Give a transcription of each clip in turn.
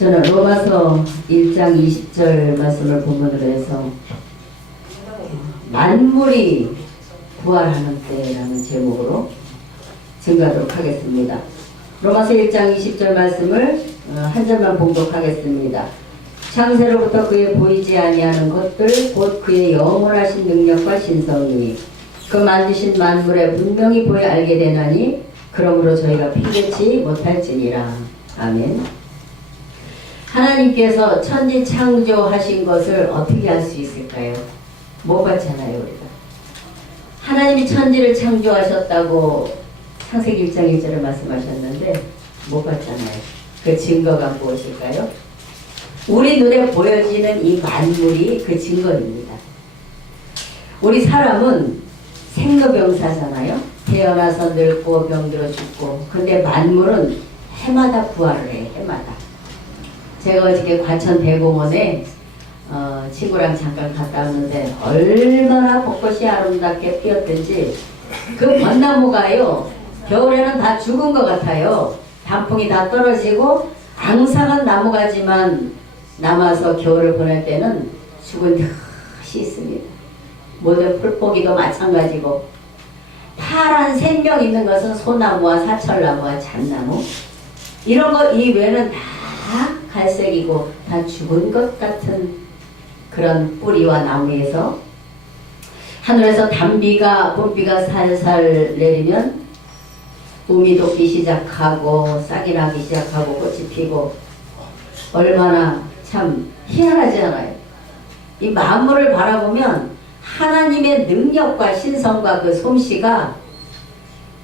저는 로마서 1장 20절 말씀을 본문으로 해서 만물이 부활하는 때라는 제목으로 증거하도록 하겠습니다. 로마서 1장 20절 말씀을 한 절만 봉독하겠습니다. 창세로부터 그의 보이지 아니하는 것들 곧 그의 영원하신 능력과 신성이 그 만드신 만물에 분명히 보여 알게 되나니 그러므로 저희가 피되지 못할지니라. 아멘. 하나님께서 천지 창조하신 것을 어떻게 알 수 있을까요? 못 봤잖아요, 우리가. 하나님이 천지를 창조하셨다고 창세기 1장 1절을 말씀하셨는데 못 봤잖아요. 그 증거가 무엇일까요? 우리 눈에 보여지는 이 만물이 그 증거입니다. 우리 사람은 생로병사잖아요. 태어나서 늙고 병들어 죽고. 근데 만물은 해마다 부활을 해요. 해마다. 제가 어저께 과천 대공원에 친구랑 잠깐 갔다 왔는데 얼마나 벚꽃이 아름답게 피었든지 그 벚나무가요 겨울에는 다 죽은 것 같아요. 단풍이 다 떨어지고 앙상한 나무가지만 남아서 겨울을 보낼 때는 죽은 듯이 있습니다. 모든 풀포기도 마찬가지고 파란 생명 있는 것은 소나무와 사철나무와 잣나무 이런 거 이외에는 다 갈색이고 다 죽은 것 같은 그런 뿌리와 나무에서 하늘에서 단비가 봄비가 살살 내리면 우미 돋기 시작하고 싹이 나기 시작하고 꽃이 피고 얼마나 참 희한하지 않아요? 이 만물을 바라보면 하나님의 능력과 신성과 그 솜씨가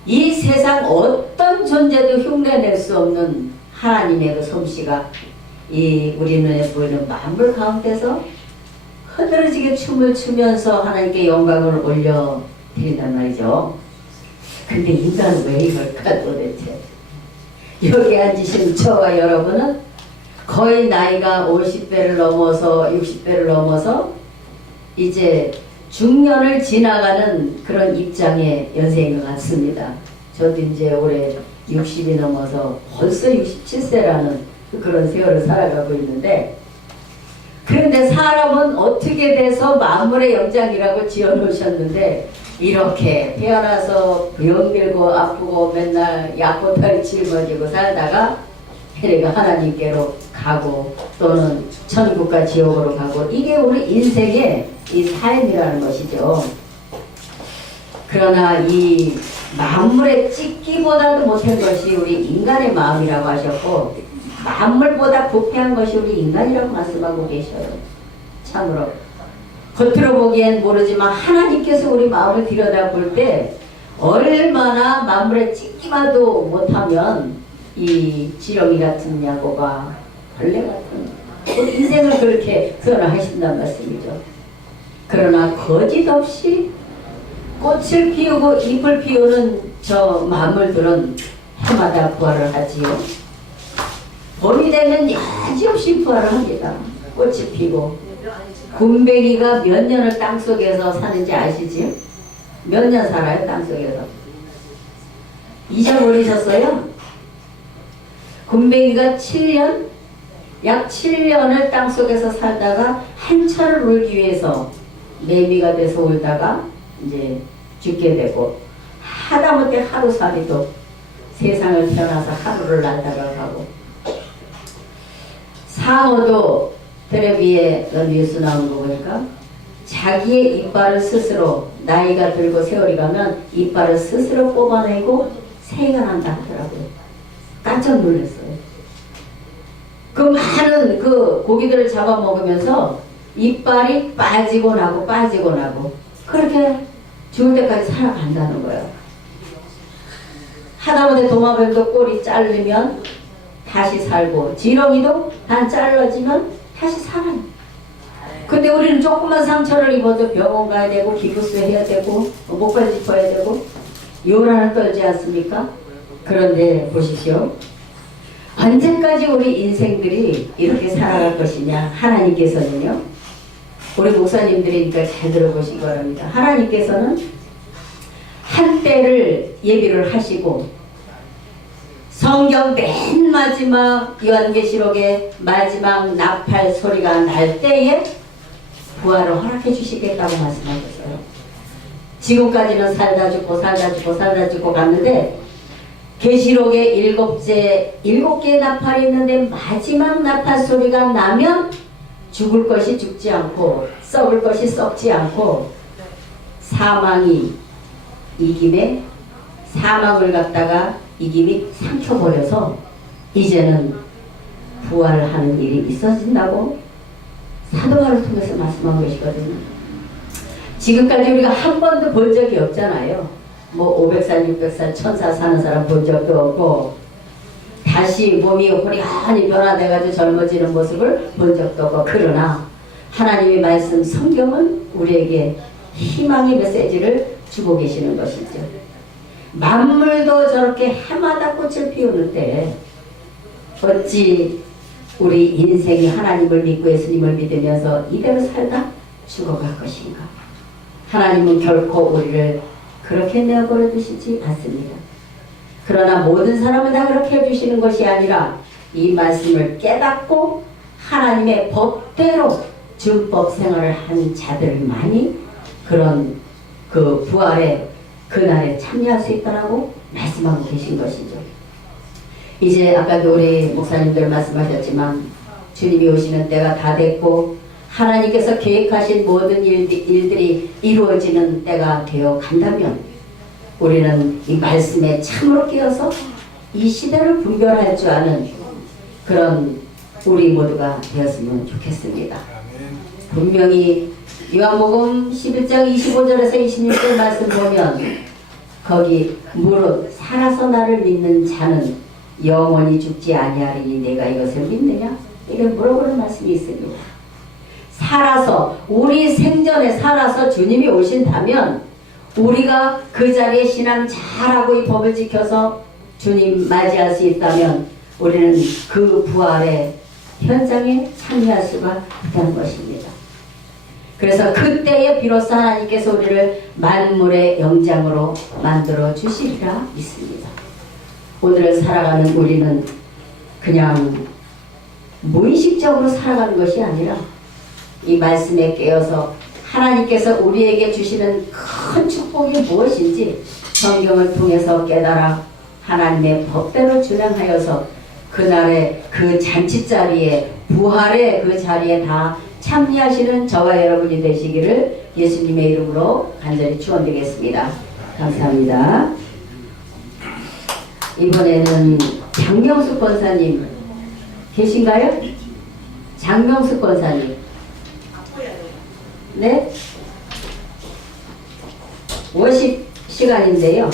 이 세상 어떤 존재도 흉내낼 수 없는 하나님의 그 솜씨가 이 우리 눈에 보이는 만물 가운데서 흐드러지게 춤을 추면서 하나님께 영광을 올려 드린단 말이죠. 근데 인간은 왜 이럴까 도대체? 여기 앉으신 저와 여러분은 거의 나이가 50대를 넘어서 60대를 넘어서 이제 중년을 지나가는 그런 입장의 연세인 것 같습니다. 저도 이제 올해 60이 넘어서 벌써 67세라는 그런 세월을 살아가고 있는데 그런데 사람은 어떻게 돼서 만물의 영장이라고 지어놓으셨는데 이렇게 태어나서 병들고 아프고 맨날 약보따리 짊어지고 살다가 내가 하나님께로 가고 또는 천국과 지옥으로 가고 이게 우리 인생의 이 삶이라는 것이죠. 그러나 이 만물에 찍기보다도 못한 것이 우리 인간의 마음이라고 하셨고 만물보다 부패한 것이 우리 인간이라고 말씀하고 계셔요. 참으로 겉으로 보기엔 모르지만 하나님께서 우리 마음을 들여다볼 때 얼마나 만물에 찍기만도 못하면 이 지렁이 같은 야고가 벌레 같은 우리 인생을 그렇게 표현하신다는 말씀이죠. 그러나 거짓없이 꽃을 피우고 잎을 피우는 저 만물들은 해마다 부활을 하지요. 봄이 되면 여지없이 부활을 합니다. 꽃이 피고 굼벵이가 몇 년을 땅속에서 사는지 아시지요? 몇 년 살아요 땅속에서? 잊어버리셨어요? 굼벵이가 7년? 약 7년을 땅속에서 살다가 한철을 울기 위해서 매미가 돼서 울다가 이제 죽게 되고 하다못해 하루살이도 세상을 태어나서 하루를 날다가 가고 상어도 텔레비에 뉴스 나온 거 보니까 자기의 이빨을 스스로 나이가 들고 세월이 가면 이빨을 스스로 뽑아내고 생활한다 하더라고요. 깜짝 놀랐어요. 그 많은 그 고기들을 잡아먹으면서 이빨이 빠지고 나고 빠지고 나고 그렇게 죽을 때까지 살아간다는 거예요. 하다못해 도마뱀도 꼬리 자르면 다시 살고 지렁이도 단 잘라지면 다시 살아요. 근데 우리는 조그만 상처를 입어도 병원 가야 되고 기부스 해야 되고 목발 짚어야 되고 요란을 떨지 않습니까? 그런데 보십시오. 언제까지 우리 인생들이 이렇게 살아갈 것이냐. 하나님께서는요. 우리 목사님들이니까 잘 들어보시기 바랍니다. 하나님께서는 한때를 예비를 하시고 성경 맨 마지막 요한계시록의 마지막 나팔 소리가 날 때에 부활을 허락해 주시겠다고 말씀하셨어요. 지금까지는 살다 죽고 살다 죽고 살다 죽고 갔는데 계시록에 일곱 개의 나팔이 있는데 마지막 나팔 소리가 나면 죽을 것이 죽지 않고 썩을 것이 썩지 않고 사망이 이김에 사망을 갖다가 이김이 삼켜버려서 이제는 부활하는 일이 있어진다고 사도바를 통해서 말씀한 것이거든요. 지금까지 우리가 한 번도 본 적이 없잖아요. 뭐 500살, 600살, 1000살 사는 사람 본 적도 없고 다시 몸이 호리하니 변화돼가지고 젊어지는 모습을 본 적도 없고 그러나 하나님의 말씀 성경은 우리에게 희망의 메시지를 주고 계시는 것이죠. 만물도 저렇게 해마다 꽃을 피우는데 어찌 우리 인생이 하나님을 믿고 예수님을 믿으면서 이대로 살다 죽어갈 것인가. 하나님은 결코 우리를 그렇게 내버려 두시지 않습니다. 그러나 모든 사람은 다 그렇게 해주시는 것이 아니라 이 말씀을 깨닫고 하나님의 법대로 준법 생활을 한 자들만이 그런 그 부활의 그날에 참여할 수 있다라고 말씀하고 계신 것이죠. 이제 아까도 우리 목사님들 말씀하셨지만 주님이 오시는 때가 다 됐고 하나님께서 계획하신 모든 일들이 이루어지는 때가 되어 간다면 우리는 이 말씀에 참으로 끼어서 이 시대를 분별할 줄 아는 그런 우리 모두가 되었으면 좋겠습니다. 분명히 요한복음 11장 25절에서 26절 말씀 보면 거기 무릇 살아서 나를 믿는 자는 영원히 죽지 아니하리니 내가 이것을 믿느냐? 이게 물어보는 말씀이 있습니다. 살아서 우리 생전에 살아서 주님이 오신다면 우리가 그 자리에 신앙 잘하고 이 법을 지켜서 주님 맞이할 수 있다면 우리는 그 부활의 현장에 참여할 수가 있다는 것입니다. 그래서 그때에 비로소 하나님께서 우리를 만물의 영장으로 만들어 주시리라 믿습니다. 오늘을 살아가는 우리는 그냥 무의식적으로 살아가는 것이 아니라 이 말씀에 깨어서 하나님께서 우리에게 주시는 큰 축복이 무엇인지 성경을 통해서 깨달아 하나님의 법대로 준행하여서 그날의 그 잔치자리에 부활의 그 자리에 다 참여하시는 저와 여러분이 되시기를 예수님의 이름으로 간절히 축원드리겠습니다. 감사합니다. 이번에는 장명숙 권사님 계신가요? 장명숙 권사님. 네? 워십 시간인데요.